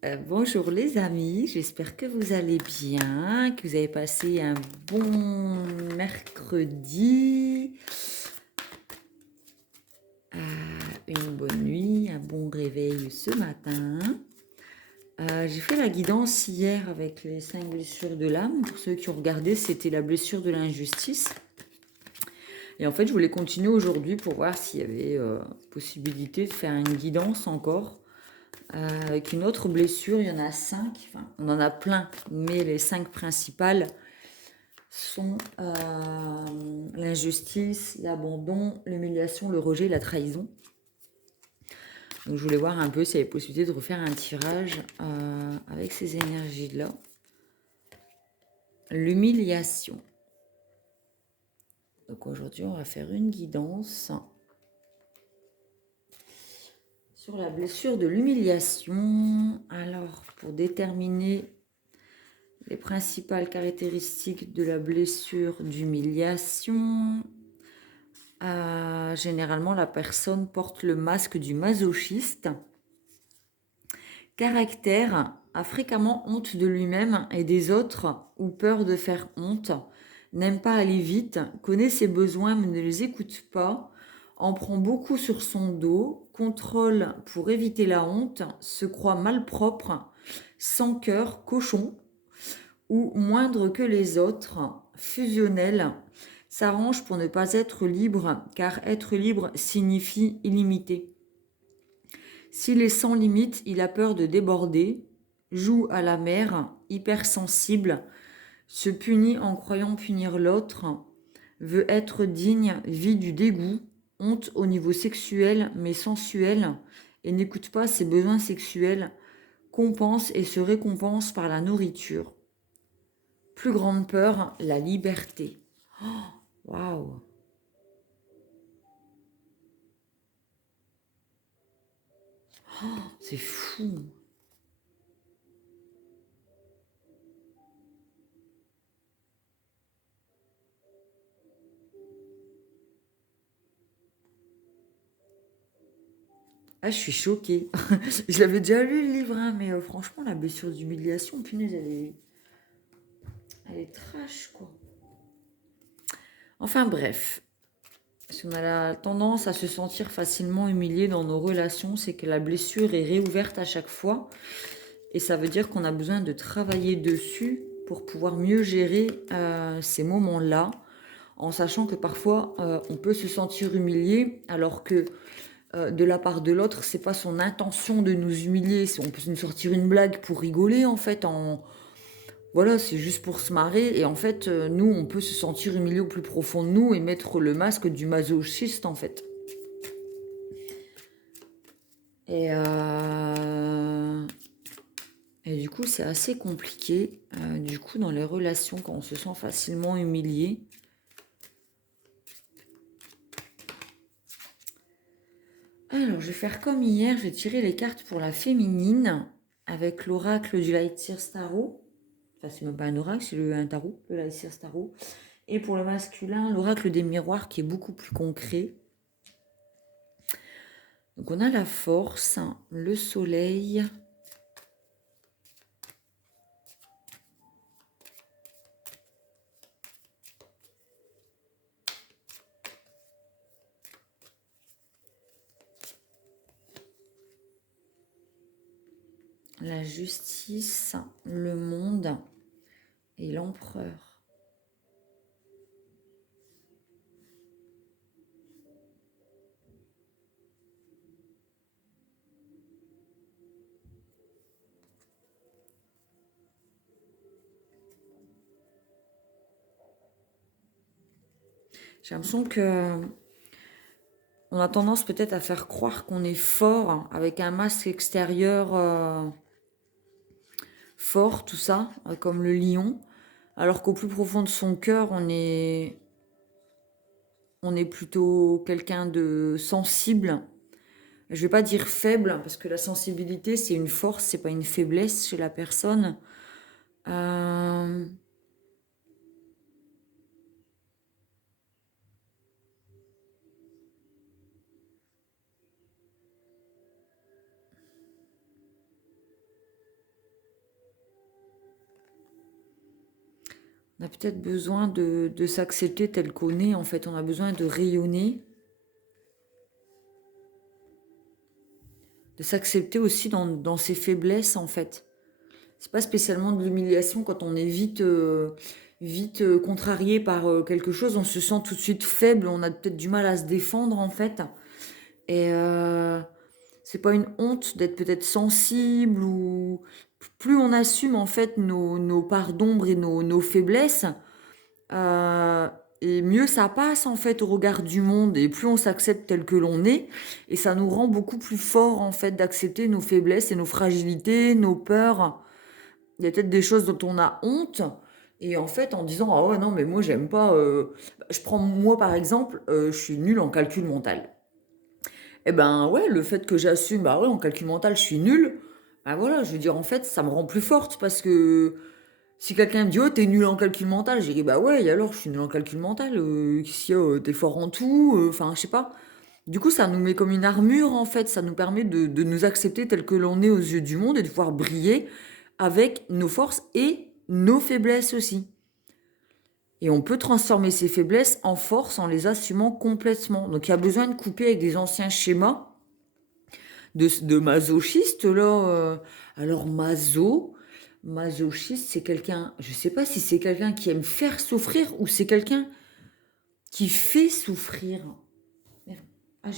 Bonjour les amis, j'espère que vous allez bien, que vous avez passé un bon mercredi, une bonne nuit, un bon réveil ce matin. J'ai fait la guidance hier avec les 5 blessures de l'âme. Pour ceux qui ont regardé, c'était la blessure de l'injustice. Et en fait, je voulais continuer aujourd'hui pour voir s'il y avait possibilité de faire une guidance encore. Avec une autre blessure, il y en a 5, enfin, on en a plein, mais les 5 principales sont l'injustice, l'abandon, l'humiliation, le rejet, la trahison. Donc je voulais voir un peu s'il y avait possibilité de refaire un tirage avec ces énergies-là. L'humiliation. Donc aujourd'hui, on va faire une guidance sur la blessure de l'humiliation. Alors, pour déterminer les principales caractéristiques de la blessure d'humiliation, généralement la personne porte le masque du masochiste. Caractère, a fréquemment honte de lui-même et des autres ou peur de faire honte, n'aime pas aller vite, connaît ses besoins mais ne les écoute pas, en prend beaucoup sur son dos, contrôle pour éviter la honte, se croit malpropre, sans cœur, cochon, ou moindre que les autres, fusionnel, s'arrange pour ne pas être libre, car être libre signifie illimité. S'il est sans limite, il a peur de déborder, joue à la mère, hypersensible, se punit en croyant punir l'autre, veut être digne, vit du dégoût, honte au niveau sexuel mais sensuel, et n'écoute pas ses besoins sexuels, compense et se récompense par la nourriture. Plus grande peur, la liberté. Waouh! C'est fou! Ah, je suis choquée. Je l'avais déjà lu le livre, hein, mais franchement, la blessure d'humiliation, punaise, elle est trash, quoi. Enfin bref, si on a la tendance à se sentir facilement humilié dans nos relations, c'est que la blessure est réouverte à chaque fois. Et ça veut dire qu'on a besoin de travailler dessus pour pouvoir mieux gérer ces moments-là, en sachant que parfois on peut se sentir humilié alors que de la part de l'autre, c'est pas son intention de nous humilier. On peut nous sortir une blague pour rigoler en fait, voilà, c'est juste pour se marrer. Et en fait, nous, on peut se sentir humilié au plus profond de nous et mettre le masque du masochiste en fait. Et, et du coup, c'est assez compliqué. Du coup, dans les relations, quand on se sent facilement humilié. Alors, je vais faire comme hier. Je vais tirer les cartes pour la féminine avec l'oracle du Lightseer Tarot. Enfin, c'est même pas un oracle, c'est un tarot, le Lightseer Tarot. Et pour le masculin, l'oracle des miroirs qui est beaucoup plus concret. Donc, on a la force, le soleil. La justice, le monde et l'empereur. J'ai l'impression que on a tendance peut-être à faire croire qu'on est fort avec un masque extérieur fort, tout ça, comme le lion, alors qu'au plus profond de son cœur, on est plutôt quelqu'un de sensible. Je vais pas dire faible, parce que la sensibilité, c'est une force, c'est pas une faiblesse chez la personne. Euh, On a peut-être besoin de s'accepter tel qu'on est, en fait. On a besoin de rayonner, de s'accepter aussi dans ses faiblesses, en fait. C'est pas spécialement de l'humiliation quand on est vite contrarié par quelque chose. On se sent tout de suite faible, on a peut-être du mal à se défendre, en fait. Et c'est pas une honte d'être peut-être sensible ou plus on assume en fait nos parts d'ombre et nos faiblesses, euh, et mieux ça passe en fait au regard du monde et plus on s'accepte tel que l'on est et ça nous rend beaucoup plus forts en fait d'accepter nos faiblesses et nos fragilités, nos peurs. Il y a peut-être des choses dont on a honte et en fait en disant ah ouais non mais moi j'aime pas, je prends moi par exemple, je suis nulle en calcul mental. Eh ben ouais, le fait que j'assume, bah ouais, en calcul mental, je suis nulle, bah voilà, je veux dire, en fait, ça me rend plus forte parce que si quelqu'un me dit, oh, t'es nul en calcul mental, j'ai dit, bah ouais, et alors, je suis nul en calcul mental, qu'est-ce qu'il y a, t'es fort en tout, enfin, je sais pas. Du coup, ça nous met comme une armure, en fait, ça nous permet de nous accepter tel que l'on est aux yeux du monde et de pouvoir briller avec nos forces et nos faiblesses aussi. Et on peut transformer ces faiblesses en force en les assumant complètement. Donc il y a besoin de couper avec des anciens schémas de masochiste là. Alors masochiste, c'est quelqu'un, je sais pas si c'est quelqu'un qui aime faire souffrir ou c'est quelqu'un qui fait souffrir. Merde. Ah,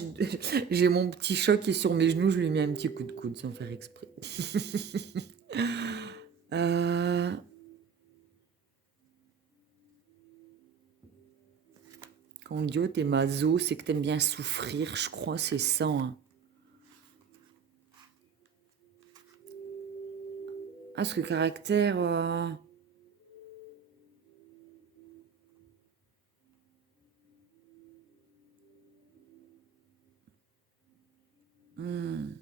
j'ai mon petit chat qui est sur mes genoux, je lui mets un petit coup de coude sans faire exprès. Euh, Quand on dit oh, t'es maso, c'est que t'aimes bien souffrir, je crois, c'est ça. Hein. Ah, ce que caractère. Hmm,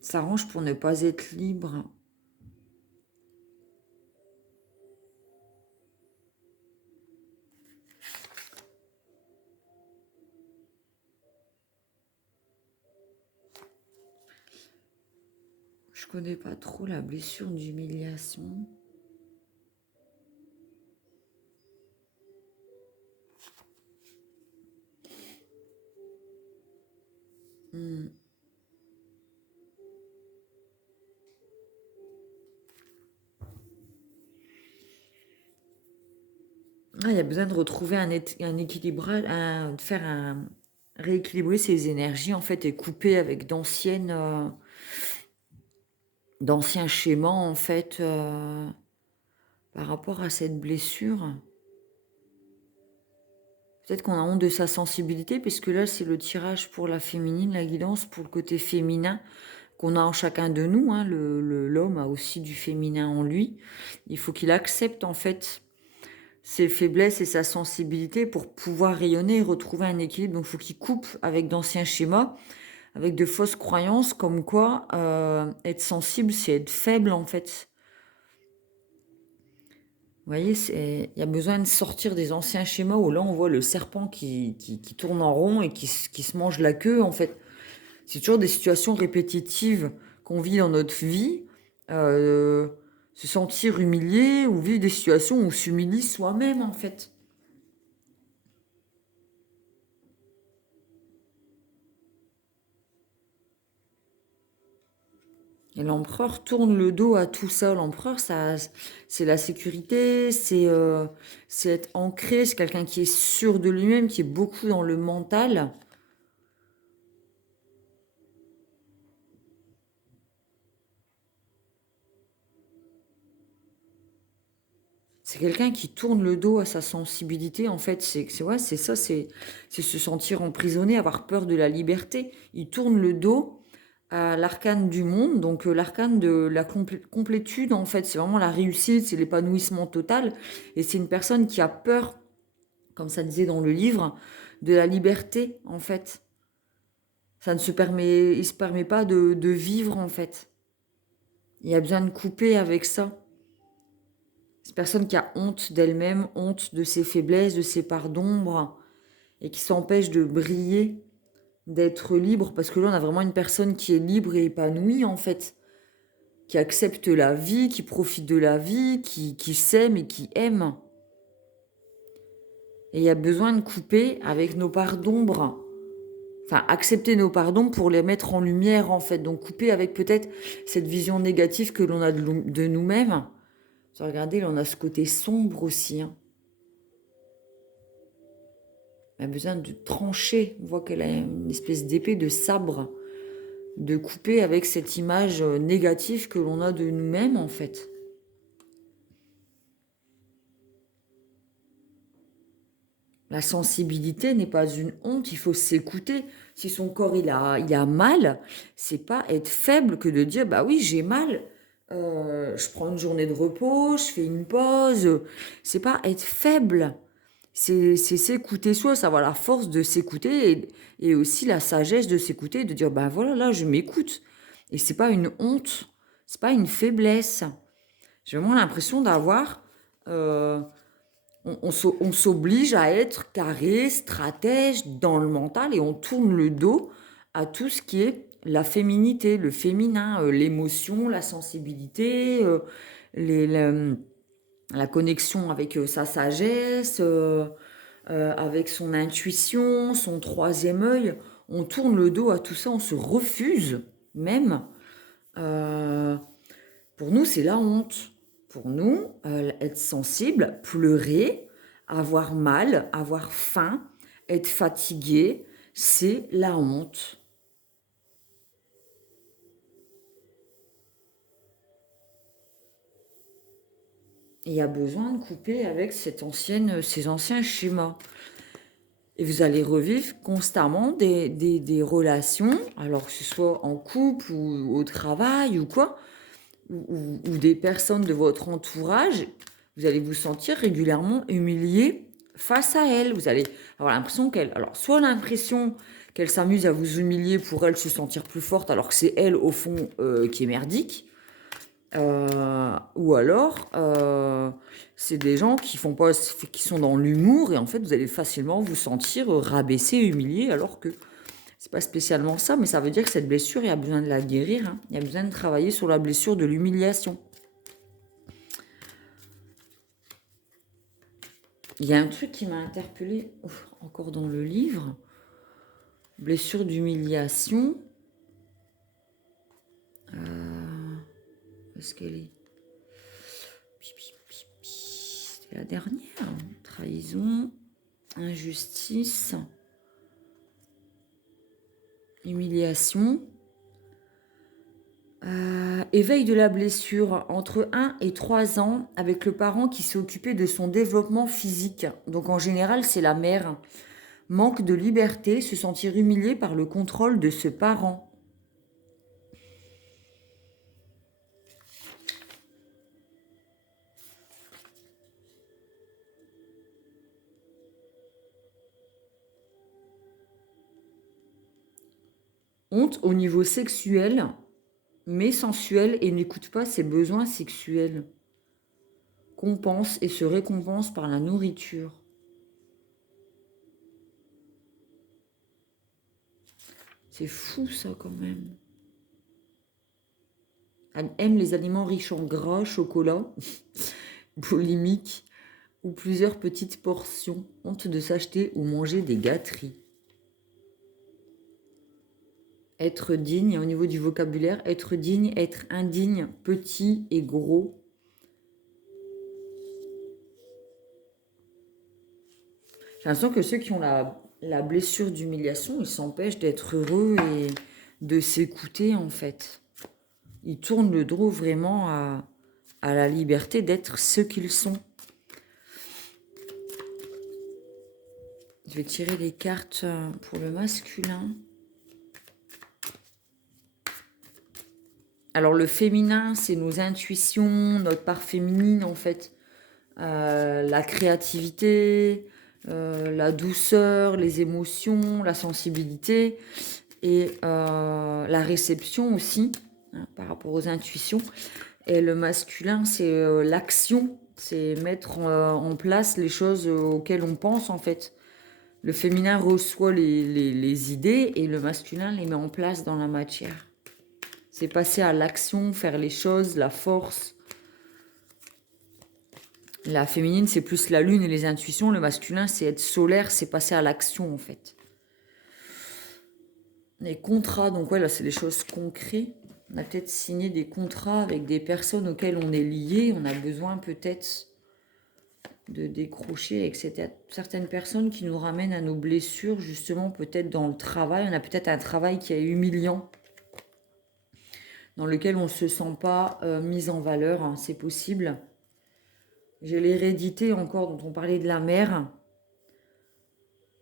s'arrange pour ne pas être libre. Je connais pas trop la blessure d'humiliation. Hmm. Ah, il y a besoin de retrouver un équilibrage, de faire rééquilibrer ses énergies en fait et couper avec d'anciens schémas en fait par rapport à cette blessure. Peut-être qu'on a honte de sa sensibilité, puisque là, c'est le tirage pour la féminine, la guidance pour le côté féminin qu'on a en chacun de nous. Hein. L'homme a aussi du féminin en lui. Il faut qu'il accepte, en fait, ses faiblesses et sa sensibilité pour pouvoir rayonner et retrouver un équilibre. Donc, il faut qu'il coupe avec d'anciens schémas, avec de fausses croyances, comme quoi être sensible, c'est être faible, en fait. Vous voyez, il y a besoin de sortir des anciens schémas où là on voit le serpent qui tourne en rond et qui se mange la queue en fait. C'est toujours des situations répétitives qu'on vit dans notre vie. euh, Se sentir humilié ou vivre des situations où on s'humilie soi-même en fait. Et l'empereur tourne le dos à tout ça. L'empereur, ça, c'est la sécurité, c'est être ancré, c'est quelqu'un qui est sûr de lui-même, qui est beaucoup dans le mental. C'est quelqu'un qui tourne le dos à sa sensibilité, en fait. Ouais, c'est ça, c'est se sentir emprisonné, avoir peur de la liberté. Il tourne le dos à l'arcane du monde, donc l'arcane de la complétude, en fait. C'est vraiment la réussite, c'est l'épanouissement total. Et c'est une personne qui a peur, comme ça disait dans le livre, de la liberté, en fait. Il se permet pas de vivre, en fait. Il y a besoin de couper avec ça. Cette personne qui a honte d'elle-même, honte de ses faiblesses, de ses parts d'ombre, et qui s'empêche de briller, d'être libre, parce que là, on a vraiment une personne qui est libre et épanouie, en fait, qui accepte la vie, qui profite de la vie, qui s'aime et qui aime. Et il y a besoin de couper avec nos parts d'ombre. Enfin, accepter nos parts d'ombre pour les mettre en lumière, en fait. Donc, couper avec peut-être cette vision négative que l'on a de nous-mêmes. Regardez, là, on a ce côté sombre aussi. Hein. Elle a besoin de trancher. On voit qu'elle a une espèce d'épée, de sabre, de couper avec cette image négative que l'on a de nous-mêmes, en fait. La sensibilité n'est pas une honte, il faut s'écouter. Si son corps il a mal, c'est pas être faible que de dire bah oui j'ai mal, je prends une journée de repos, je fais une pause. C'est pas être faible, c'est s'écouter soi, savoir la force de s'écouter et aussi la sagesse de s'écouter, de dire bah voilà là je m'écoute et c'est pas une honte, c'est pas une faiblesse. J'ai vraiment l'impression d'avoir on s'oblige à être carré, stratège dans le mental et on tourne le dos à tout ce qui est la féminité, le féminin, l'émotion, la sensibilité, la connexion avec sa sagesse, avec son intuition, son troisième œil. On tourne le dos à tout ça, on se refuse même. Pour nous, c'est la honte. Pour nous, être sensible, pleurer, avoir mal, avoir faim, être fatigué, c'est la honte. Il y a besoin de couper avec ces anciens schémas. Et vous allez revivre constamment des relations, alors que ce soit en couple ou au travail ou quoi, ou des personnes de votre entourage, vous allez vous sentir régulièrement humilié face à elles. Vous allez avoir l'impression qu'elle... Alors, soit l'impression qu'elle s'amuse à vous humilier pour elle se sentir plus forte, alors que c'est elle, au fond, qui est merdique. Ou alors, c'est des gens qui sont dans l'humour et en fait, vous allez facilement vous sentir rabaissé, humilié, alors que c'est pas spécialement ça, mais ça veut dire que cette blessure, il y a besoin de la guérir. Hein. Il y a besoin de travailler sur la blessure de l'humiliation. Il y a un truc qui m'a interpellée, encore dans le livre. Blessure d'humiliation. Où est-ce qu'elle est C'est la dernière. Trahison, injustice, humiliation. Éveil de la blessure entre 1 et 3 ans avec le parent qui s'est occupé de son développement physique. Donc en général, c'est la mère. Manque de liberté, se sentir humilié par le contrôle de ce parent. Honte au niveau sexuel, mais sensuel et n'écoute pas ses besoins sexuels. Compense et se récompense par la nourriture. C'est fou ça quand même. Elle aime les aliments riches en gras, chocolat, boulimique ou plusieurs petites portions. Honte de s'acheter ou manger des gâteries. Être digne, au niveau du vocabulaire, être digne, être indigne, petit et gros. J'ai l'impression que ceux qui ont la blessure d'humiliation, ils s'empêchent d'être heureux et de s'écouter en fait. Ils tournent le dos vraiment à la liberté d'être ce qu'ils sont. Je vais tirer les cartes pour le masculin. Alors le féminin, c'est nos intuitions, notre part féminine en fait. La créativité, la douceur, les émotions, la sensibilité et la réception aussi, hein, par rapport aux intuitions. Et le masculin, c'est l'action, c'est mettre en place les choses auxquelles on pense en fait. Le féminin reçoit les idées et le masculin les met en place dans la matière. C'est passer à l'action, faire les choses, la force. La féminine, c'est plus la lune et les intuitions. Le masculin, c'est être solaire, c'est passer à l'action, en fait. Les contrats, donc ouais, là, c'est des choses concrètes. On a peut-être signé des contrats avec des personnes auxquelles on est lié. On a besoin peut-être de décrocher avec certaines personnes qui nous ramènent à nos blessures, justement, peut-être dans le travail. On a peut-être un travail qui est humiliant, dans lequel on ne se sent pas mis en valeur, hein, c'est possible. J'ai l'hérédité encore, dont on parlait de la mère.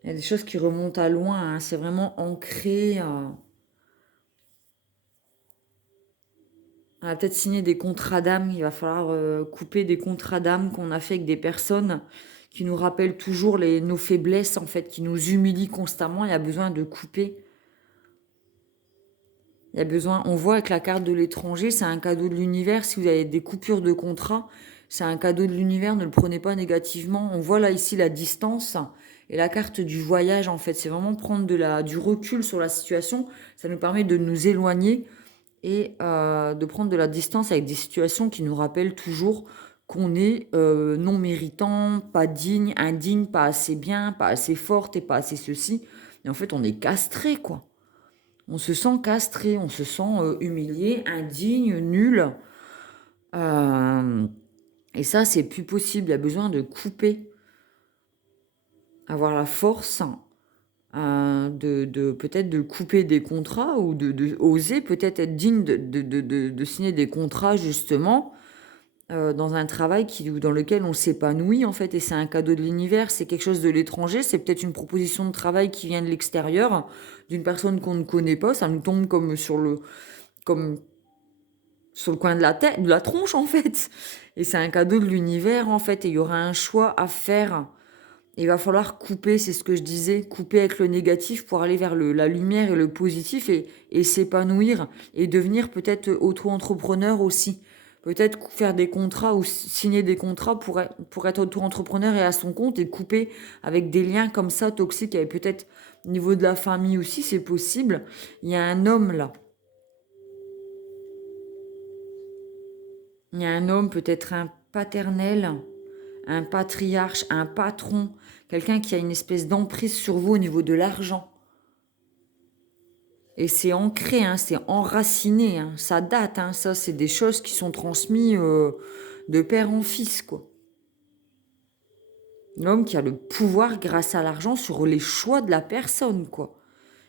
Il y a des choses qui remontent à loin, hein, c'est vraiment ancré. On va peut-être signer des contrats d'âme, il va falloir couper des contrats d'âme qu'on a fait avec des personnes qui nous rappellent toujours nos faiblesses, en fait, qui nous humilient constamment. Il y a besoin de couper. Il y a besoin, on voit avec la carte de l'étranger, c'est un cadeau de l'univers. Si vous avez des coupures de contrat, c'est un cadeau de l'univers, ne le prenez pas négativement. On voit là ici la distance et la carte du voyage, en fait. C'est vraiment prendre du recul sur la situation. Ça nous permet de nous éloigner et de prendre de la distance avec des situations qui nous rappellent toujours qu'on est non méritant, pas digne, indigne, pas assez bien, pas assez forte et pas assez ceci. Et en fait, on est castré, quoi. On se sent castré, on se sent humilié, indigne, nul. Euh, et ça, c'est plus possible. Il y a besoin de couper, avoir la force de peut-être de couper des contrats ou de oser peut-être être digne de signer des contrats justement dans un travail dans lequel on s'épanouit en fait. Et c'est un cadeau de l'univers, c'est quelque chose de l'étranger, c'est peut-être une proposition de travail qui vient de l'extérieur, d'une personne qu'on ne connaît pas. Ça nous tombe comme sur le coin de la tête, de la tronche en fait. Et c'est un cadeau de l'univers en fait. Et il y aura un choix à faire. Et il va falloir couper, c'est ce que je disais, couper avec le négatif pour aller vers la lumière et le positif et s'épanouir et devenir peut-être auto-entrepreneur aussi. Peut-être faire des contrats ou signer des contrats pour être auto-entrepreneur et à son compte et couper avec des liens comme ça toxiques avec peut-être au niveau de la famille aussi, c'est possible. Il y a un homme là. Il y a un homme, peut-être un paternel, un patriarche, un patron, quelqu'un qui a une espèce d'emprise sur vous au niveau de l'argent. Et c'est ancré, hein, c'est enraciné, hein, ça date, hein, ça c'est des choses qui sont transmises de père en fils, quoi. L'homme qui a le pouvoir grâce à l'argent sur les choix de la personne, quoi.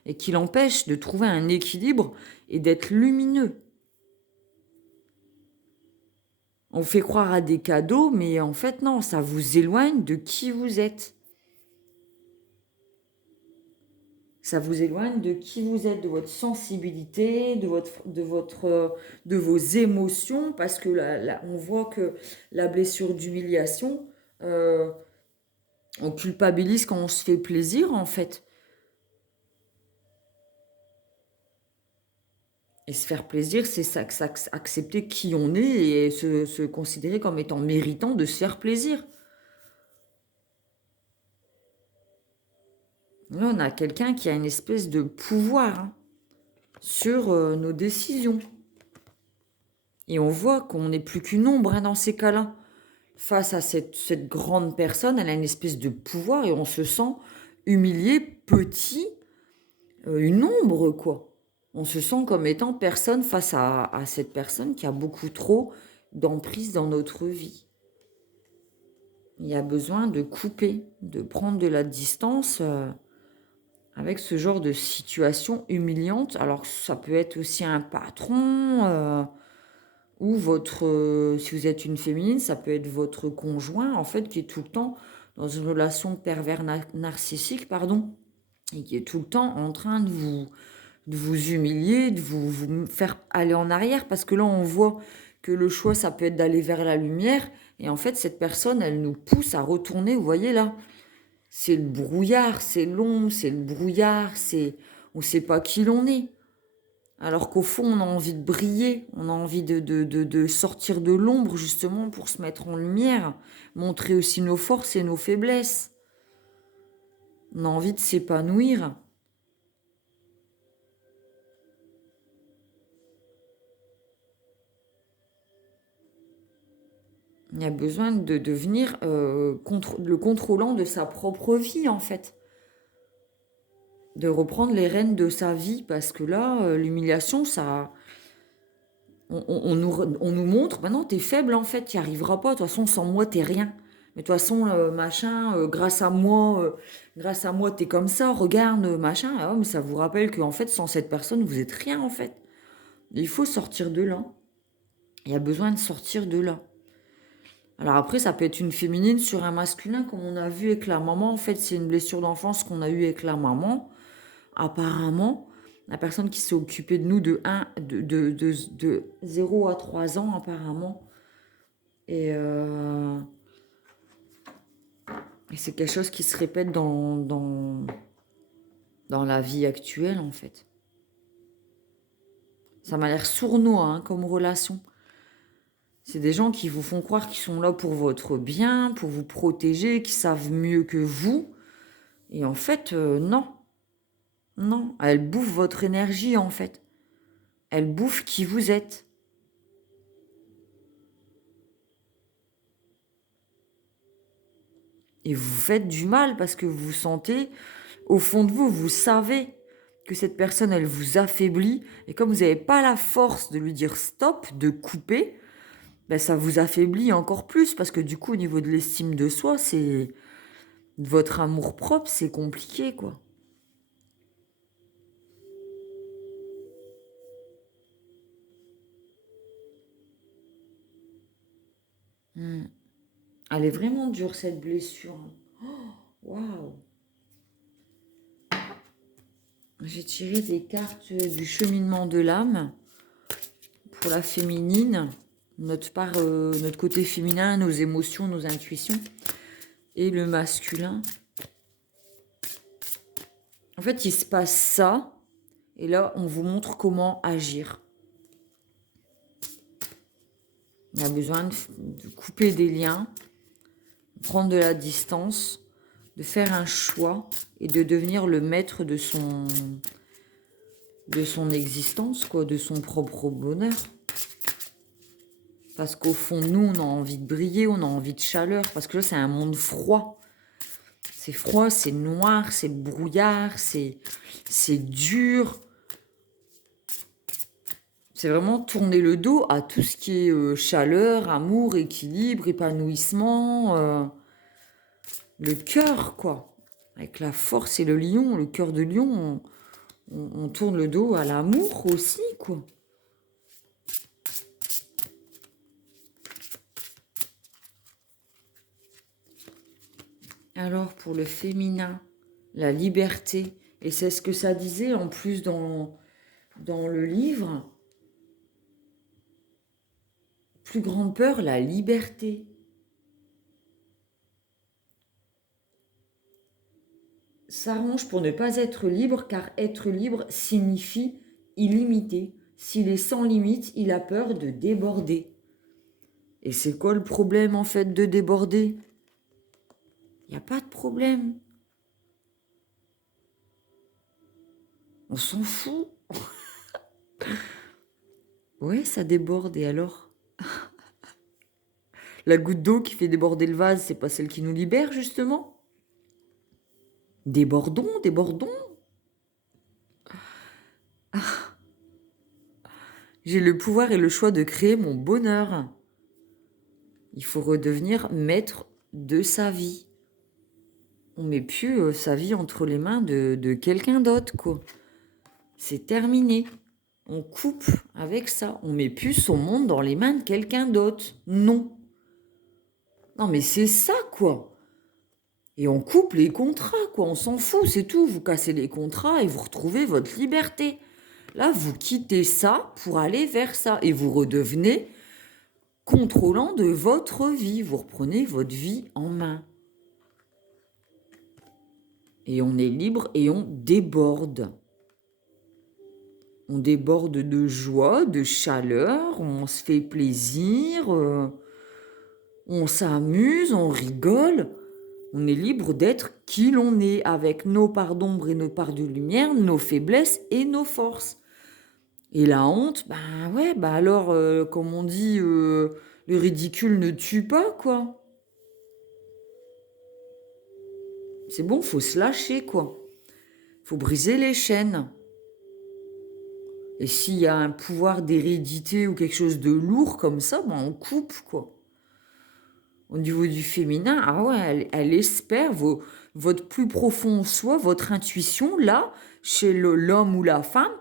Et qui l'empêche de trouver un équilibre et d'être lumineux. On fait croire à des cadeaux, mais en fait non, ça vous éloigne de qui vous êtes. Ça vous éloigne de qui vous êtes, de votre sensibilité, de vos émotions, parce que on voit que la blessure d'humiliation, euh, on culpabilise quand on se fait plaisir, en fait. Et se faire plaisir, c'est accepter qui on est et se considérer comme étant méritant de se faire plaisir. Là, on a quelqu'un qui a une espèce de pouvoir hein, sur nos décisions. Et on voit qu'on n'est plus qu'une ombre hein, dans ces cas-là. Face à cette grande personne, elle a une espèce de pouvoir et on se sent humilié, petit, une ombre, quoi. On se sent comme étant personne face à cette personne qui a beaucoup trop d'emprise dans notre vie. Il y a besoin de couper, de prendre de la distance avec ce genre de situation humiliante. Alors ça peut être aussi un patron ou si vous êtes une féminine, ça peut être votre conjoint en fait qui est tout le temps dans une relation pervers narcissique, pardon, et qui est tout le temps en train de vous humilier, de vous faire aller en arrière, parce que là on voit que le choix ça peut être d'aller vers la lumière, et en fait cette personne elle nous pousse à retourner, vous voyez là, c'est le brouillard, c'est l'ombre, c'est le brouillard, on ne sait pas qui l'on est. Alors qu'au fond, on a envie de briller, on a envie de sortir de l'ombre justement pour se mettre en lumière, montrer aussi nos forces et nos faiblesses. On a envie de s'épanouir. Il a besoin de devenir le contrôlant de sa propre vie, en fait. De reprendre les rênes de sa vie, parce que là, l'humiliation, ça... on nous montre, bah non, t'es faible, en fait, t'y arriveras pas. De toute façon, sans moi, t'es rien. Mais de toute façon, machin, grâce à moi, t'es comme ça, regarde, machin. Ah ouais, mais ça vous rappelle qu'en fait, sans cette personne, vous êtes rien, en fait. Il faut sortir de là. Il y a besoin de sortir de là. Alors après, ça peut être une féminine sur un masculin, comme on a vu avec la maman. En fait, c'est une blessure d'enfance qu'on a eue avec la maman. Apparemment, la personne qui s'est occupée de nous de 0 à 3 ans, apparemment. Et, euh, et c'est quelque chose qui se répète dans la vie actuelle, en fait. Ça m'a l'air sournois, hein, comme relation. C'est des gens qui vous font croire qu'ils sont là pour votre bien, pour vous protéger, qui savent mieux que vous. Et en fait, non. Non, elle bouffe votre énergie, en fait. Elle bouffe qui vous êtes. Et vous faites du mal parce que vous vous sentez, au fond de vous, vous savez que cette personne, elle vous affaiblit. Et comme vous n'avez pas la force de lui dire stop, de couper, ben ça vous affaiblit encore plus. Parce que du coup, au niveau de l'estime de soi, c'est votre amour-propre, c'est compliqué, quoi. Hmm. Elle est vraiment dure, cette blessure. Waouh! J'ai tiré des cartes du cheminement de l'âme pour la féminine, notre côté féminin, nos émotions, nos intuitions, et le masculin. En fait, il se passe ça, et là, on vous montre comment agir. Il a besoin de couper des liens, prendre de la distance, de faire un choix et de devenir le maître de son existence, quoi, de son propre bonheur. Parce qu'au fond, nous, on a envie de briller, on a envie de chaleur, parce que là, c'est un monde froid. C'est froid, c'est noir, c'est brouillard, c'est dur. C'est vraiment tourner le dos à tout ce qui est chaleur, amour, équilibre, épanouissement, le cœur, quoi. Avec la force et le lion, le cœur de lion, on tourne le dos à l'amour aussi, quoi. Alors, pour le féminin, la liberté, et c'est ce que ça disait en plus dans le livre, plus grande peur, la liberté. S'arrange pour ne pas être libre, car être libre signifie illimité. S'il est sans limite, il a peur de déborder. Et c'est quoi le problème en fait de déborder? Il n'y a pas de problème. On s'en fout. Ouais, ça déborde, et alors? La goutte d'eau qui fait déborder le vase, c'est pas celle qui nous libère, justement? Débordons, débordons. J'ai le pouvoir et le choix de créer mon bonheur. Il faut redevenir maître de sa vie. On met plus sa vie entre les mains de quelqu'un d'autre, quoi. C'est terminé. On coupe avec ça. On met plus son monde dans les mains de quelqu'un d'autre. Non. Non, mais c'est ça, quoi. Et on coupe les contrats, quoi. On s'en fout, c'est tout. Vous cassez les contrats et vous retrouvez votre liberté. Là, vous quittez ça pour aller vers ça. Et vous redevenez contrôlant de votre vie. Vous reprenez votre vie en main. Et on est libre et on déborde. On déborde de joie, de chaleur, on se fait plaisir, on s'amuse, on rigole. On est libre d'être qui l'on est, avec nos parts d'ombre et nos parts de lumière, nos faiblesses et nos forces. Et la honte, ben ouais, ben alors, comme on dit, Le ridicule ne tue pas, quoi. C'est bon, faut se lâcher, quoi. Faut briser les chaînes. Et s'il y a un pouvoir d'hérédité ou quelque chose de lourd comme ça, ben on coupe, quoi. Au niveau du féminin, ah ouais, elle espère votre plus profond soi, votre intuition, là, chez l'homme ou la femme,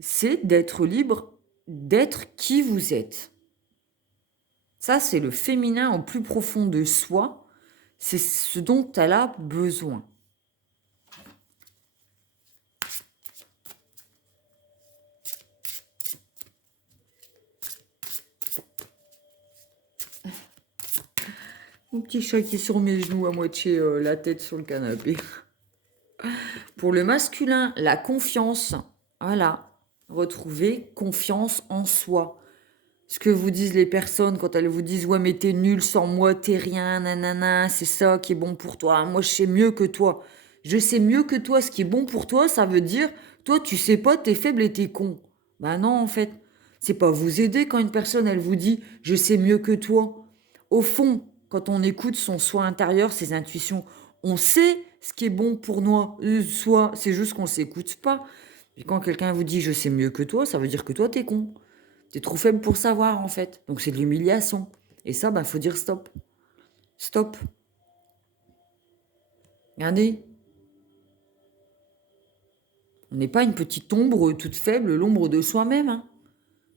c'est d'être libre, d'être qui vous êtes. Ça, c'est le féminin au plus profond de soi. C'est ce dont elle a besoin. Mon petit chat qui est sur mes genoux à moitié la tête sur le canapé. Pour le masculin, la confiance. Voilà. Retrouver confiance en soi. Ce que vous disent les personnes quand elles vous disent ouais mais t'es nul sans moi, t'es rien, nanana, c'est ça qui est bon pour toi. Moi je sais mieux que toi. Je sais mieux que toi. Ce qui est bon pour toi, ça veut dire toi tu sais pas, t'es faible et t'es con. Ben non en fait. C'est pas vous aider quand une personne elle vous dit je sais mieux que toi. Au fond, quand on écoute son soi intérieur, ses intuitions, on sait ce qui est bon pour nous. Soit c'est juste qu'on s'écoute pas. Et quand quelqu'un vous dit je sais mieux que toi, ça veut dire que toi t'es con. T'es trop faible pour savoir, en fait. Donc, c'est de l'humiliation. Et ça, faut dire stop. Stop. Regardez. On n'est pas une petite ombre toute faible, l'ombre de soi-même. Hein.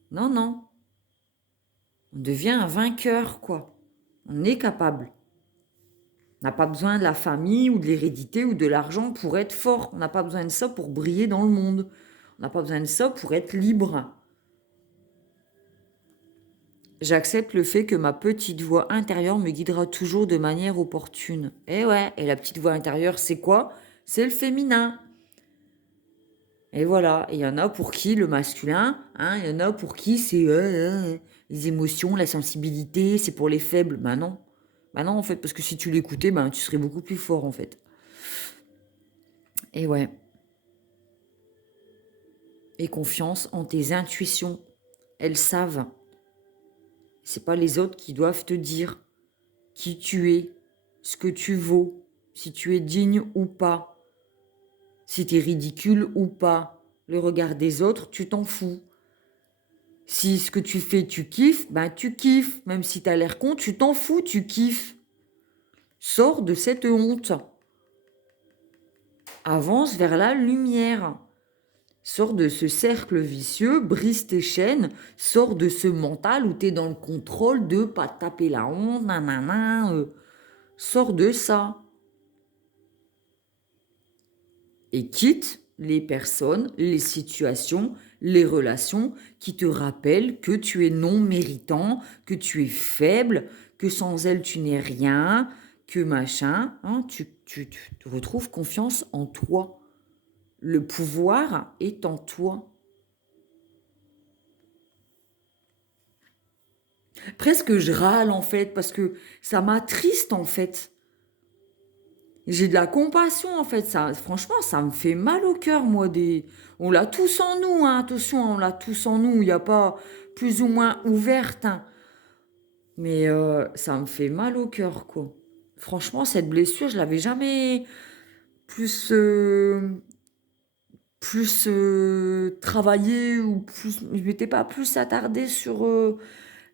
Non, non. On devient un vainqueur, quoi. On est capable. On n'a pas besoin de la famille ou de l'hérédité ou de l'argent pour être fort. On n'a pas besoin de ça pour briller dans le monde. On n'a pas besoin de ça pour être libre. J'accepte le fait que ma petite voix intérieure me guidera toujours de manière opportune. Eh ouais, et la petite voix intérieure, c'est quoi? C'est le féminin. Et voilà, il y en a pour qui le masculin, hein, il y en a pour qui c'est les émotions, la sensibilité, c'est pour les faibles. Ben non. Ben non, en fait, parce que si tu l'écoutais, tu serais beaucoup plus fort, en fait. Et ouais. Et confiance en tes intuitions. Elles savent. C'est pas les autres qui doivent te dire qui tu es, ce que tu vaux, si tu es digne ou pas, si tu es ridicule ou pas. Le regard des autres, tu t'en fous. Si ce que tu fais, tu kiffes, tu kiffes. Même si tu as l'air con, tu t'en fous, tu kiffes. Sors de cette honte. Avance vers la lumière. Sors de ce cercle vicieux, brise tes chaînes, sors de ce mental où tu es dans le contrôle de pas te taper la honte, nanana. Sors de ça. Et quitte les personnes, les situations, les relations qui te rappellent que tu es non méritant, que tu es faible, que sans elles tu n'es rien, que machin. Hein, tu retrouves confiance en toi. Le pouvoir est en toi. Presque je râle en fait parce que ça m'attriste en fait. J'ai de la compassion en fait, ça, franchement, ça me fait mal au cœur, moi. On l'a tous en nous, hein, attention, on l'a tous en nous, il n'y a pas plus ou moins ouverte, hein. Mais ça me fait mal au cœur, quoi. Franchement, cette blessure, je l'avais jamais plus, travaillée ou plus, je m'étais pas plus attardée sur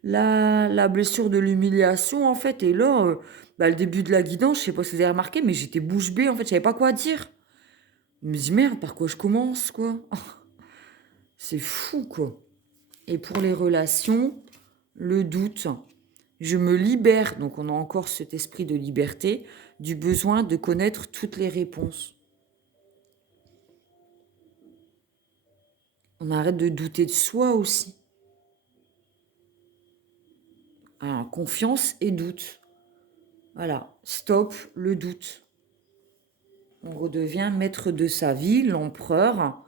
la blessure de l'humiliation, en fait. Et là, le début de la guidance, je sais pas si vous avez remarqué, mais j'étais bouche bée, en fait, je savais pas quoi dire. Je me dis, merde, par quoi je commence, quoi? C'est fou, quoi. Et pour les relations, le doute. Je me libère, donc on a encore cet esprit de liberté, du besoin de connaître toutes les réponses. On arrête de douter de soi aussi. Alors, confiance et doute. Voilà, stop le doute. On redevient maître de sa vie, l'empereur,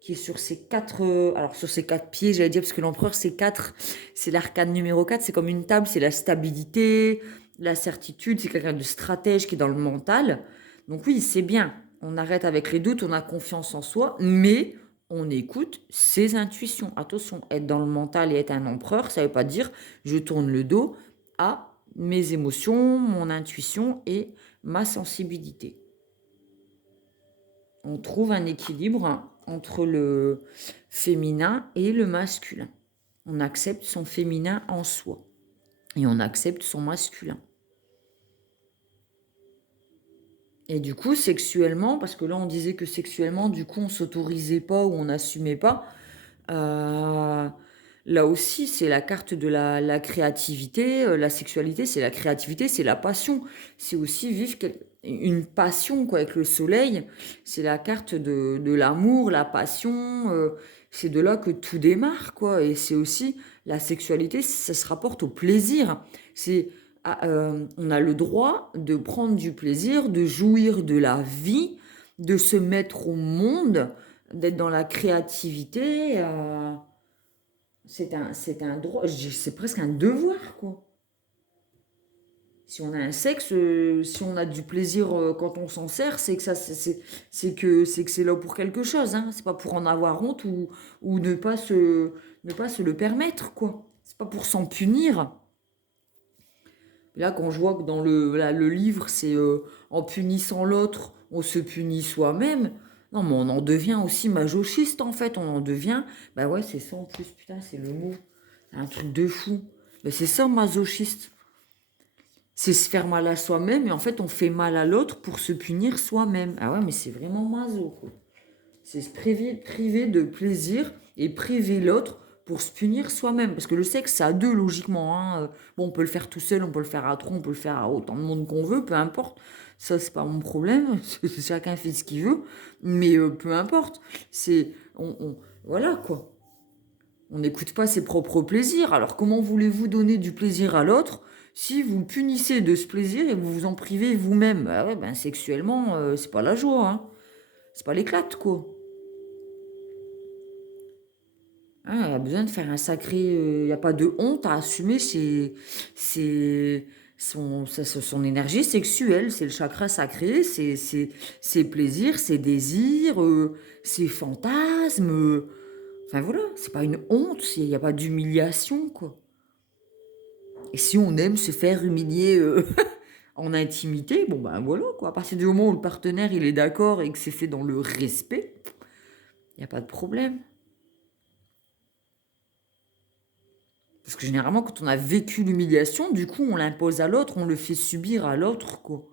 qui est sur ses quatre pieds, j'allais dire, parce que l'empereur, c'est l'arcane numéro 4, c'est comme une table, c'est la stabilité, la certitude, c'est quelqu'un de stratège qui est dans le mental. Donc oui, c'est bien, on arrête avec les doutes, on a confiance en soi, mais on écoute ses intuitions. Attention, être dans le mental et être un empereur, ça ne veut pas dire je tourne le dos à mes émotions, mon intuition et ma sensibilité. On trouve un équilibre entre le féminin et le masculin. On accepte son féminin en soi et on accepte son masculin. Et du coup, sexuellement, parce que là, on disait que sexuellement, du coup, on s'autorisait pas ou on n'assumait pas. Euh, Là aussi, c'est la carte de la créativité. La sexualité, c'est la créativité, c'est la passion. C'est aussi vivre une passion, quoi, avec le soleil. C'est la carte de l'amour, la passion. C'est de là que tout démarre, quoi. Et c'est aussi la sexualité, ça se rapporte au plaisir. C'est on a le droit de prendre du plaisir, de jouir de la vie, de se mettre au monde, d'être dans la créativité. C'est un droit, c'est presque un devoir, quoi. Si on a un sexe, si on a du plaisir quand on s'en sert, c'est que ça, c'est que c'est là pour quelque chose, hein. C'est pas pour en avoir honte ou ne pas se le permettre, quoi. C'est pas pour s'en punir. Là, quand je vois que dans le livre, c'est en punissant l'autre, on se punit soi-même. Non, mais on en devient aussi masochiste, en fait. On en devient. Bah ouais, c'est ça en plus, putain, c'est le mot. C'est un truc de fou. Mais c'est ça, masochiste. C'est se faire mal à soi-même et en fait, on fait mal à l'autre pour se punir soi-même. Ah ouais, mais c'est vraiment maso, quoi. C'est se priver de plaisir et priver l'autre pour se punir soi-même. Parce que le sexe, c'est à deux, logiquement, hein. Bon, on peut le faire tout seul, on peut le faire à trois, on peut le faire à autant de monde qu'on veut, peu importe. Ça, c'est pas mon problème. Chacun fait ce qu'il veut. Mais peu importe. C'est. Voilà, quoi. On n'écoute pas ses propres plaisirs. Alors, comment voulez-vous donner du plaisir à l'autre si vous le punissez de ce plaisir et vous vous en privez vous-même? Bah ouais, ben sexuellement, c'est pas la joie, hein. C'est pas l'éclate, quoi. Hein, il y a besoin de faire un sacré. Il n'y a pas de honte à assumer c'est son énergie sexuelle, c'est le chakra sacré, ses plaisirs, ses désirs, ses fantasmes. Enfin voilà, c'est pas une honte, il n'y a pas d'humiliation, quoi. Et si on aime se faire humilier en intimité, bon ben voilà, quoi. À partir du moment où le partenaire il est d'accord et que c'est fait dans le respect, il n'y a pas de problème. Parce que généralement, quand on a vécu l'humiliation, du coup, on l'impose à l'autre, on le fait subir à l'autre, quoi.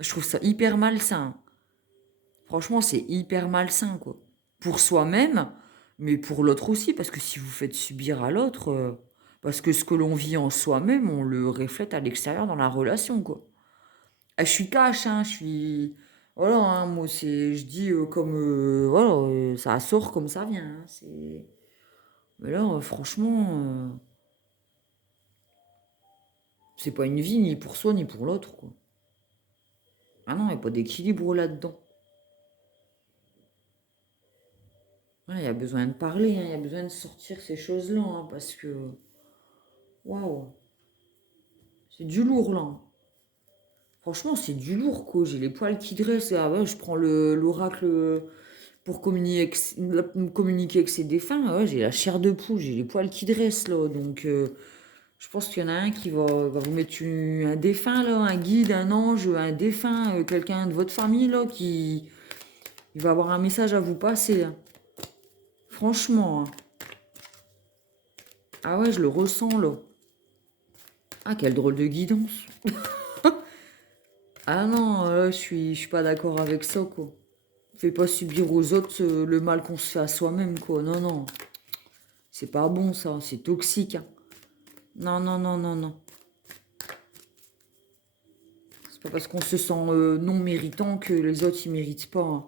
Je trouve ça hyper malsain. Franchement, c'est hyper malsain, quoi. Pour soi-même, mais pour l'autre aussi, parce que si vous faites subir à l'autre, parce que ce que l'on vit en soi-même, on le reflète à l'extérieur dans la relation, quoi. Ah, je suis cash, hein, je suis... Voilà, hein, moi, je dis comme... voilà, ça sort comme ça vient, hein, Mais là, franchement... c'est pas une vie ni pour soi ni pour l'autre, quoi. Ah non, il n'y a pas d'équilibre là-dedans. Ouais, il y a besoin de parler, hein, il y a besoin de sortir ces choses-là, hein, parce que, waouh, c'est du lourd là, hein. Franchement, c'est du lourd, quoi. J'ai les poils qui dressent. Ah ouais, je prends l'oracle pour communiquer avec ses défunts. Ah ouais, j'ai la chair de poule, j'ai les poils qui dressent là. Donc, je pense qu'il y en a un qui va vous mettre un défunt là, un guide, un ange, un défunt, quelqu'un de votre famille là, qui il va avoir un message à vous passer, hein. Franchement, hein. Ah ouais, je le ressens là. Ah, quelle drôle de guidance. Ah non, je suis pas d'accord avec ça, quoi. Fais pas subir aux autres le mal qu'on se fait à soi-même, quoi. Non, non. C'est pas bon, ça. C'est toxique, hein. Non, non, non, non, non. C'est pas parce qu'on se sent non méritant que les autres, ils méritent pas, hein.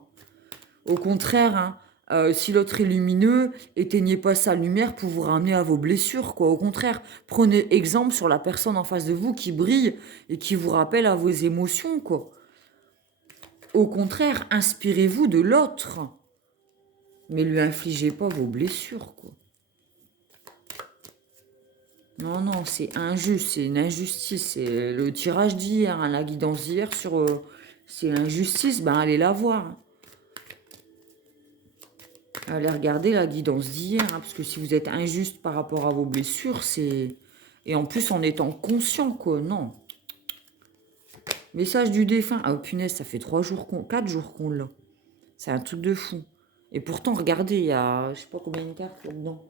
Au contraire, hein, si l'autre est lumineux, éteignez pas sa lumière pour vous ramener à vos blessures, quoi. Au contraire, prenez exemple sur la personne en face de vous qui brille et qui vous rappelle à vos émotions, quoi. Au contraire, inspirez-vous de l'autre, mais lui infligez pas vos blessures, quoi. Non, non, c'est injuste, c'est une injustice. C'est le tirage d'hier, hein, la guidance d'hier sur c'est l'injustice, ben allez la voir. Allez regarder la guidance d'hier, hein, parce que si vous êtes injuste par rapport à vos blessures, c'est... Et en plus, en étant conscient, quoi, non. Message du défunt. Ah, oh, punaise, ça fait 4 jours qu'on l'a. C'est un truc de fou. Et pourtant, regardez, il y a, je sais pas combien de cartes là-dedans.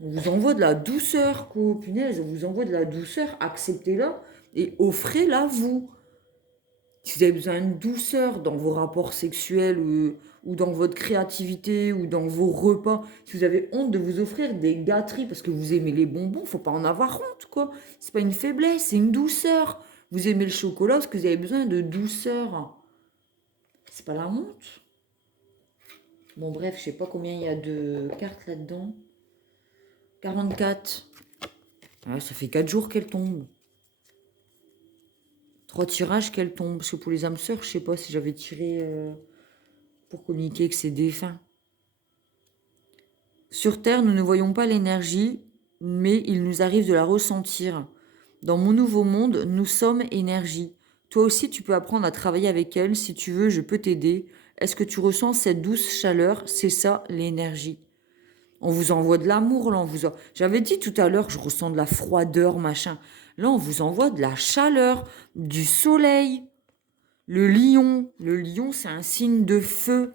On vous envoie de la douceur, quoi. Punaise, on vous envoie de la douceur. Acceptez-la et offrez-la, vous. Si vous avez besoin de douceur dans vos rapports sexuels ou dans votre créativité ou dans vos repas, si vous avez honte de vous offrir des gâteries parce que vous aimez les bonbons, faut pas en avoir honte, quoi. C'est pas une faiblesse, c'est une douceur. Vous aimez le chocolat parce que vous avez besoin de douceur. C'est pas la honte. Bon, bref, je sais pas combien il y a de cartes là-dedans. 44. Ouais, ça fait 4 jours qu'elle tombe. 3 tirages qu'elle tombe. Parce que pour les âmes sœurs, je sais pas si j'avais tiré pour communiquer avec ses défunts. Sur Terre, nous ne voyons pas l'énergie, mais il nous arrive de la ressentir. Dans mon nouveau monde, nous sommes énergie. Toi aussi, tu peux apprendre à travailler avec elle. Si tu veux, je peux t'aider. Est-ce que tu ressens cette douce chaleur? C'est ça, l'énergie. On vous envoie de l'amour, là. J'avais dit tout à l'heure que je ressens de la froideur, machin. Là, on vous envoie de la chaleur, du soleil. Le lion, c'est un signe de feu.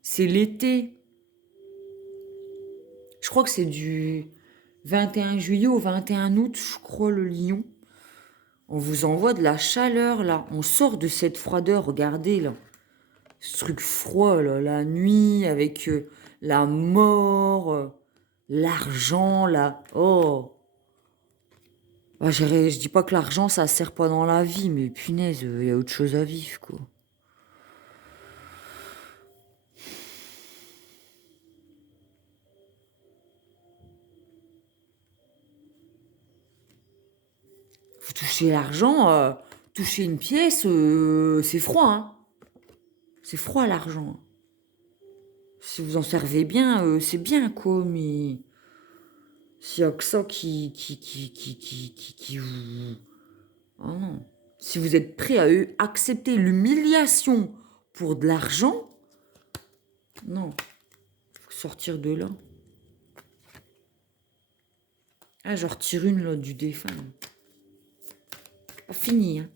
C'est l'été. Je crois que c'est du 21 juillet au 21 août, je crois, le lion. On vous envoie de la chaleur, là. On sort de cette froideur, regardez, là. Ce truc froid, là, la nuit, avec la mort, l'argent, là. Oh. Bah, je dis pas que l'argent, ça sert pas dans la vie, mais punaise, il y a autre chose à vivre, quoi. Vous touchez l'argent, toucher une pièce, c'est froid, hein. C'est froid, l'argent. Si vous en servez bien, c'est bien, quoi, mais s'il y a que ça qui vous... Oh non. Si vous êtes prêt à accepter l'humiliation pour de l'argent, non, faut sortir de là. Ah, j'en retire une, là, du défunt. Pas fini, hein.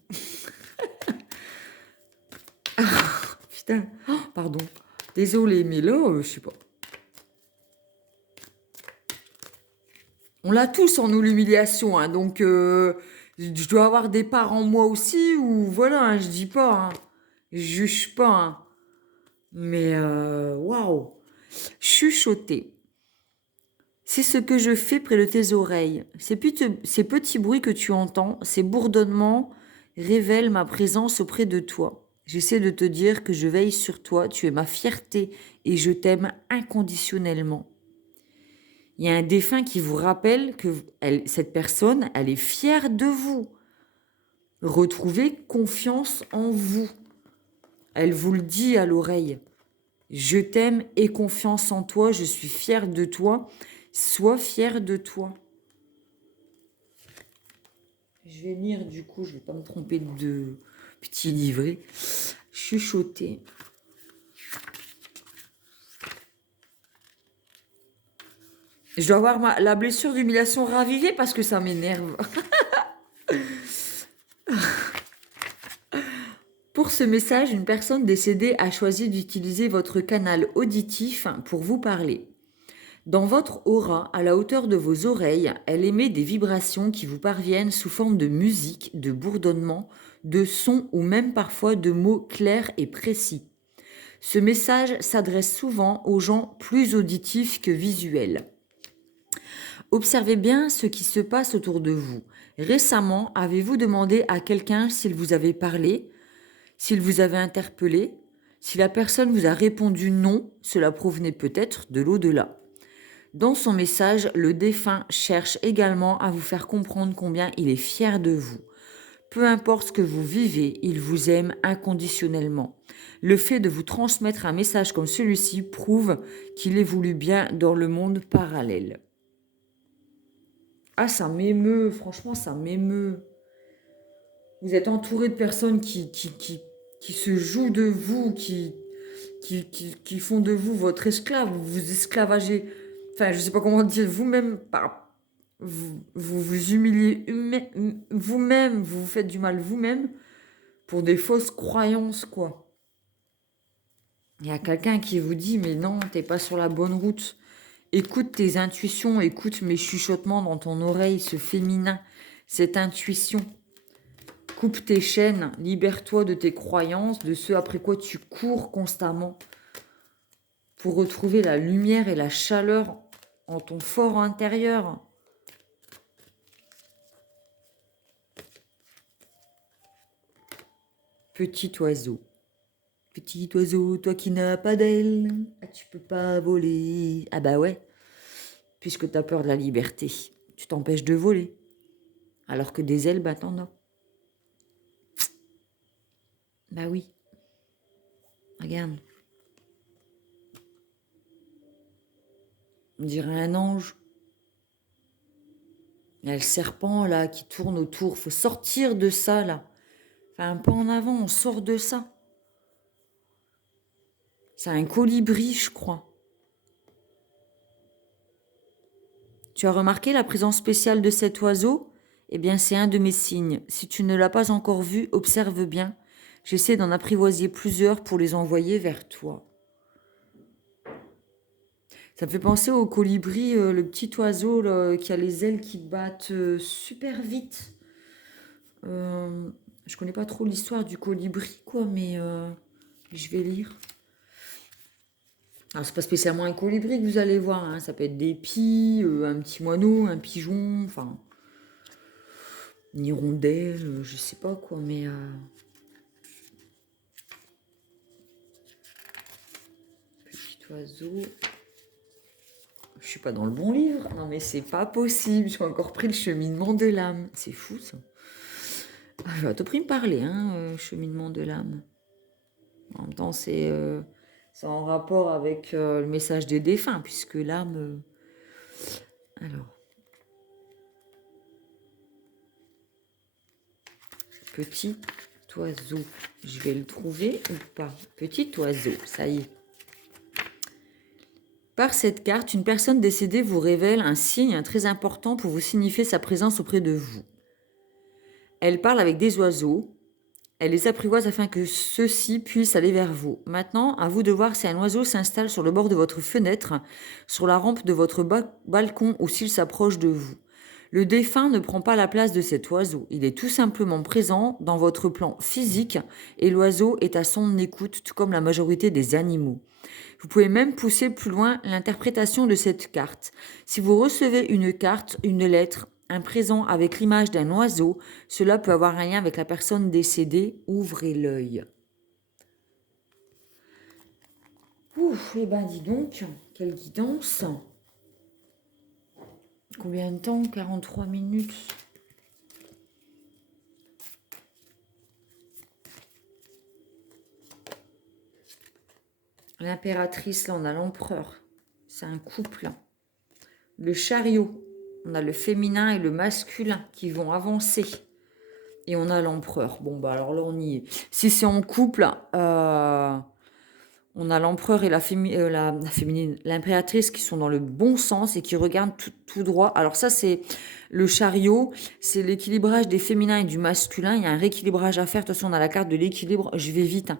Putain, oh, pardon. Désolée, mais là, je sais pas. On l'a tous en nous, l'humiliation, hein, donc je dois avoir des parts en moi aussi, ou voilà, hein, je dis pas, hein, je juge pas, hein, mais waouh, chuchoter. C'est ce que je fais près de tes oreilles. Ces petits bruits que tu entends, ces bourdonnements révèlent ma présence auprès de toi. J'essaie de te dire que je veille sur toi, tu es ma fierté et je t'aime inconditionnellement. Il y a un défunt qui vous rappelle que cette personne, elle est fière de vous. Retrouvez confiance en vous. Elle vous le dit à l'oreille. Je t'aime et confiance en toi, je suis fière de toi. Sois fière de toi. Je vais lire du coup, je ne vais pas me tromper de petit livret. Chuchoter. Je dois avoir la blessure d'humiliation ravivée parce que ça m'énerve. Pour ce message, une personne décédée a choisi d'utiliser votre canal auditif pour vous parler. Dans votre aura, à la hauteur de vos oreilles, elle émet des vibrations qui vous parviennent sous forme de musique, de bourdonnement, de sons ou même parfois de mots clairs et précis. Ce message s'adresse souvent aux gens plus auditifs que visuels. Observez bien ce qui se passe autour de vous. Récemment, avez-vous demandé à quelqu'un s'il vous avait parlé, s'il vous avait interpellé? Si la personne vous a répondu non, cela provenait peut-être de l'au-delà. Dans son message, le défunt cherche également à vous faire comprendre combien il est fier de vous. Peu importe ce que vous vivez, il vous aime inconditionnellement. Le fait de vous transmettre un message comme celui-ci prouve qu'il évolue bien dans le monde parallèle. Ah, ça m'émeut, franchement, ça m'émeut. Vous êtes entouré de personnes qui qui se jouent de vous, qui font de vous votre esclave, vous vous esclavagez, enfin je sais pas comment dire, vous-même, vous humiliez vous-même, vous vous faites du mal vous-même pour des fausses croyances, quoi. Il y a quelqu'un qui vous dit, mais non, t'es pas sur la bonne route. Écoute tes intuitions, écoute mes chuchotements dans ton oreille, ce féminin, cette intuition. Coupe tes chaînes, libère-toi de tes croyances, de ce après quoi tu cours constamment pour retrouver la lumière et la chaleur en ton fort intérieur. Petit oiseau, toi qui n'as pas d'aile, tu peux pas voler. Ah bah ouais, puisque tu as peur de la liberté, tu t'empêches de voler, alors que des ailes, bah t'en as. Bah oui, regarde. On dirait un ange. Il y a le serpent là qui tourne autour. Faut sortir de ça là. Enfin, un pas en avant, on sort de ça. C'est un colibri, je crois. Tu as remarqué la présence spéciale de cet oiseau? Eh bien, c'est un de mes signes. Si tu ne l'as pas encore vu, observe bien. J'essaie d'en apprivoiser plusieurs pour les envoyer vers toi. Ça me fait penser au colibri, le petit oiseau là, qui a les ailes qui battent super vite. Je connais pas trop l'histoire du colibri, quoi, mais je vais lire. Alors, c'est pas spécialement un colibri que vous allez voir, hein. Ça peut être des pies, un petit moineau, un pigeon, enfin, une hirondelle, je sais pas quoi, mais petit oiseau. Je suis pas dans le bon livre. Non, mais c'est pas possible. J'ai encore pris le cheminement de l'âme. C'est fou, ça. Je vais à tout prix me parler, hein, cheminement de l'âme. En même temps, c'est en rapport avec le message des défunts, puisque l'âme... alors, petit oiseau, je vais le trouver ou pas? Petit oiseau, ça y est. Par cette carte, une personne décédée vous révèle un signe très important pour vous signifier sa présence auprès de vous. Elle parle avec des oiseaux. Elle les apprivoise afin que ceux-ci puissent aller vers vous. Maintenant, à vous de voir si un oiseau s'installe sur le bord de votre fenêtre, sur la rampe de votre balcon ou s'il s'approche de vous. Le défunt ne prend pas la place de cet oiseau. Il est tout simplement présent dans votre plan physique et l'oiseau est à son écoute, tout comme la majorité des animaux. Vous pouvez même pousser plus loin l'interprétation de cette carte. Si vous recevez une carte, une lettre, un présent avec l'image d'un oiseau, cela peut avoir un lien avec la personne décédée. Ouvrez l'œil. Ouf, eh ben dis donc, quelle guidance. Combien de temps? 43 minutes. L'impératrice, là on a l'empereur. C'est un couple. Le chariot. On a le féminin et le masculin qui vont avancer. Et on a l'empereur. Bon, bah alors là, on y est. Si c'est en couple, on a l'empereur et la féminine, l'impératrice qui sont dans le bon sens et qui regardent tout droit. Alors ça, c'est le chariot. C'est l'équilibrage des féminins et du masculin. Il y a un rééquilibrage à faire. De toute façon, on a la carte de l'équilibre. Je vais vite.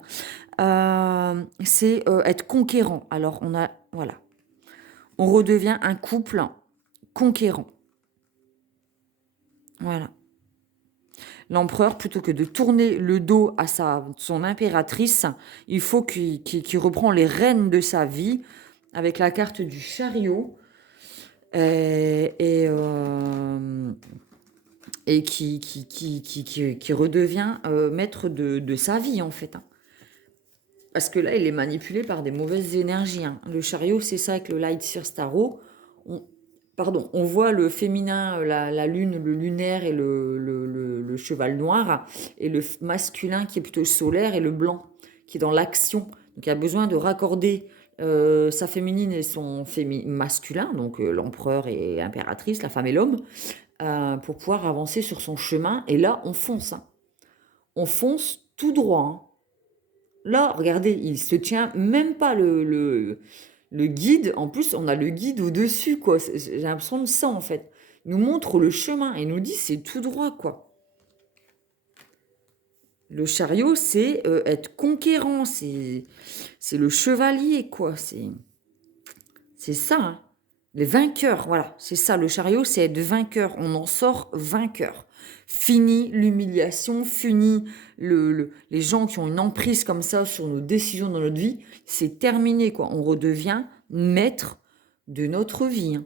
Hein. C'est être conquérant. Alors, on a... Voilà. On redevient un couple conquérant. Voilà. L'empereur, plutôt que de tourner le dos à son impératrice, il faut qu'il reprend les rênes de sa vie avec la carte du chariot et qui redevient maître de sa vie, en fait. Hein. Parce que là, il est manipulé par des mauvaises énergies. Hein. Le chariot, c'est ça avec le Light Seer Starro. On voit le féminin, la lune, le lunaire et le cheval noir, et le masculin qui est plutôt solaire et le blanc qui est dans l'action. Donc il a besoin de raccorder sa féminine et son masculin, donc l'empereur et l'impératrice, la femme et l'homme, pour pouvoir avancer sur son chemin. Et là, on fonce. Hein. On fonce tout droit. Hein. là, regardez, il se tient même pas le guide. En plus, on a le guide au-dessus, quoi. J'ai l'impression de ça, en fait. Il nous montre le chemin et nous dit c'est tout droit, quoi. Le chariot, c'est être conquérant, c'est le chevalier, quoi. C'est ça, hein. Les vainqueurs, voilà, c'est ça. Le chariot, c'est être vainqueur. On en sort vainqueur. Fini l'humiliation, fini les gens qui ont une emprise comme ça sur nos décisions dans notre vie. C'est terminé, quoi. On redevient maître de notre vie, hein.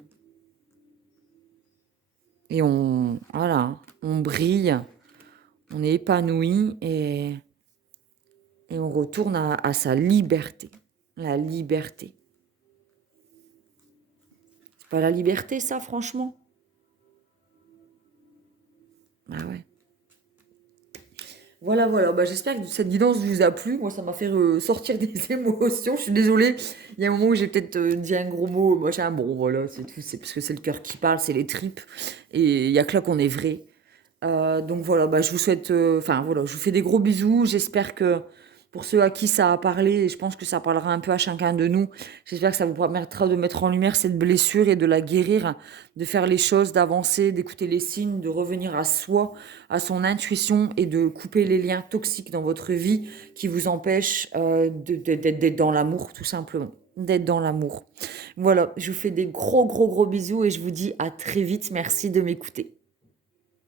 Et voilà, hein, on brille, on est épanoui et on retourne à sa liberté. La liberté. C'est pas la liberté, ça, franchement? Ah ouais. Voilà, voilà. Bah, j'espère que cette guidance vous a plu. Moi, ça m'a fait sortir des émotions. Je suis désolée. Il y a un moment où j'ai peut-être dit un gros mot, machin. Bon, voilà, c'est tout. C'est parce que c'est le cœur qui parle, c'est les tripes. Et il y a que là qu'on est vrai. Donc voilà, bah, je vous souhaite, enfin voilà, je vous fais des gros bisous. J'espère que pour ceux à qui ça a parlé, et je pense que ça parlera un peu à chacun de nous, j'espère que ça vous permettra de mettre en lumière cette blessure et de la guérir, de faire les choses, d'avancer, d'écouter les signes, de revenir à soi, à son intuition et de couper les liens toxiques dans votre vie qui vous empêchent d'être dans l'amour, tout simplement. D'être dans l'amour. Voilà, je vous fais des gros, gros, gros bisous et je vous dis à très vite. Merci de m'écouter.